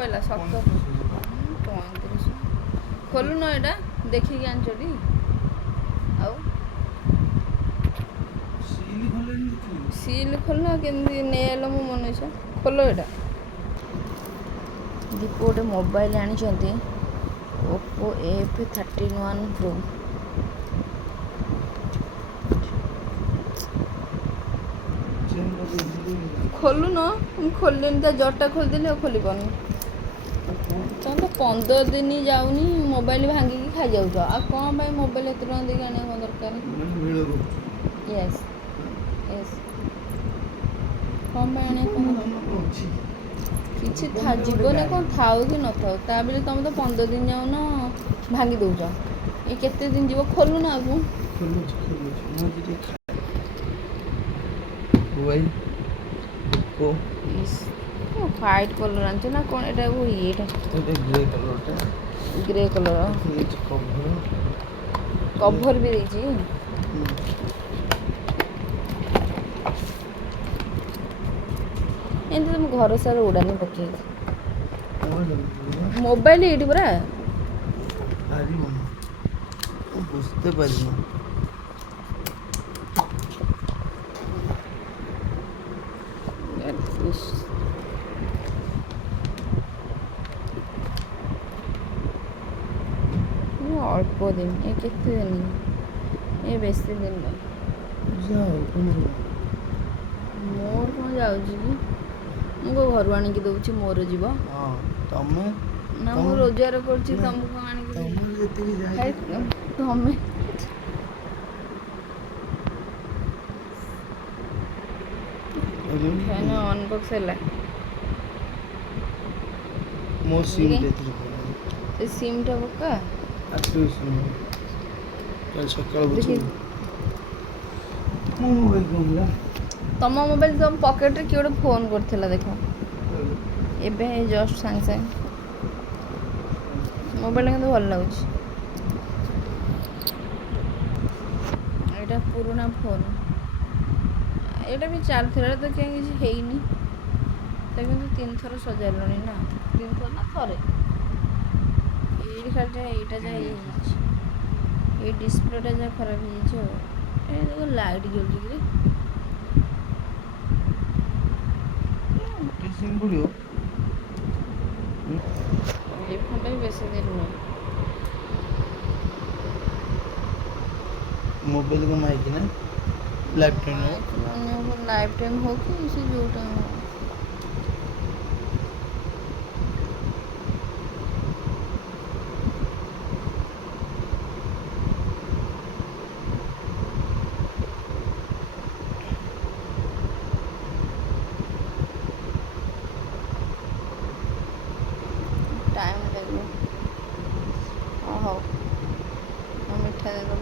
पहला 35 खोलु न एटा देखिक आनचोटी आउ सील खोलना केमती नहीं आल मो मन इच्छा खोल एटा दीपू गोटे मोबाइल आनी ओप्पो F31 Pro खोलु न खोलनी जरटा खोलदेली खोली पानी तुम तो 15 दिन जाऊनी मोबाइल भांगिकी खाई जाऊ आ कौन भाई मोबाइल एत टाँग देके आने कौन दरकार यस यस कौन भाई आने किसी था जीवन कौन थाऊ कि न थाऊ ता बेले तुम तो 15 दिन जाऊन भांगी दौच ये केते दिन जीव खोलु ना आगु व्हाइट कलर आनछ ना कौन एटा वो येटा ग्रे कलर कवर भी देछि एंत तुम घर सारा उड़ानी पके मोबाइल एटी पूरा बुझते पारि ना अल्प दिन ये केते दिन ये बेसी दिन मोर कौन जाऊँगी मुझे घर आणिकी दौची मोर जीव ना मु रोजगार करछि तुमको आणिकी तमे फैन अनबॉक्स है मो सिम ए सिम टा पक्का कल सकाळ तुम मोबाइल तुम पॉकेट रे किए फोन करथिला देखो एबे जस्ट सांग सांग मोबाइल के भल लगुच एटा पुराना फोन एटा भी चलथिला तो कहीं किसी हेइनी तो किंतु 3 थर सजाइलनी ना 3 थर ना थरे एटा जा ये डिस्प्लेटा जा खराब हो देखो लाइट जल्दी करे सिम बुलियो ये फोन भी बेसी दिन नहीं मोबाइल को माइक ना लाइफ टाइम हो कि इसी जो टाइम हो टाइम लगे हाँ मिठा दे दो